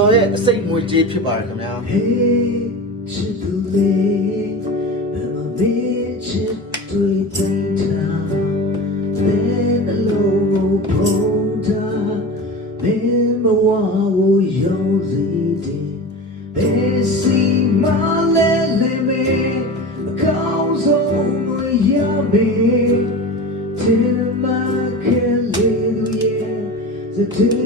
တော်ရဲ့အစိတ်ငွေကြေးဖြစ်ပါတယ်ခင်ဗျာ Hey, ချစ်သူလေးဘယ်မှာမေးချစ်တွေ့တဲ့တာလဲနှလုံးကိုဖုံးတာမင်းမဝကိုရောစီတဲ့ဘယ်စီမလဲလဲမေအကောင်းဆုံးကိုရမေတင်မခဲလေးသူရဲ့စတေးတော့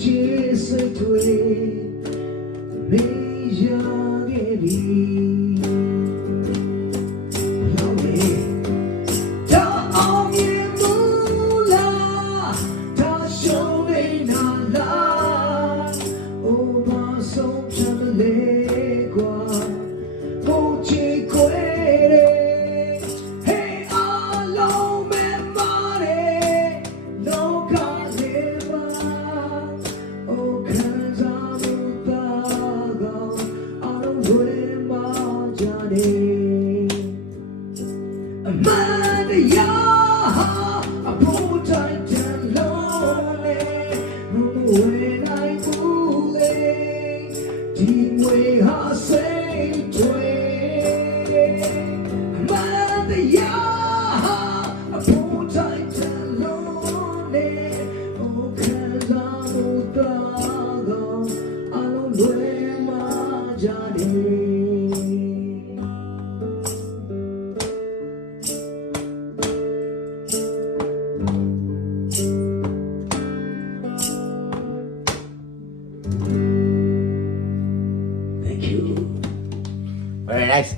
ချစ်စိတ်တွေမ ကြတယ်အမှန်တရားဟာအဖို့တိုင်းတန်လုံးနဲ့ဘုံဝဲနိုင်ဘူးလေဒီဝေဟာစိတ်တွေ Very nice.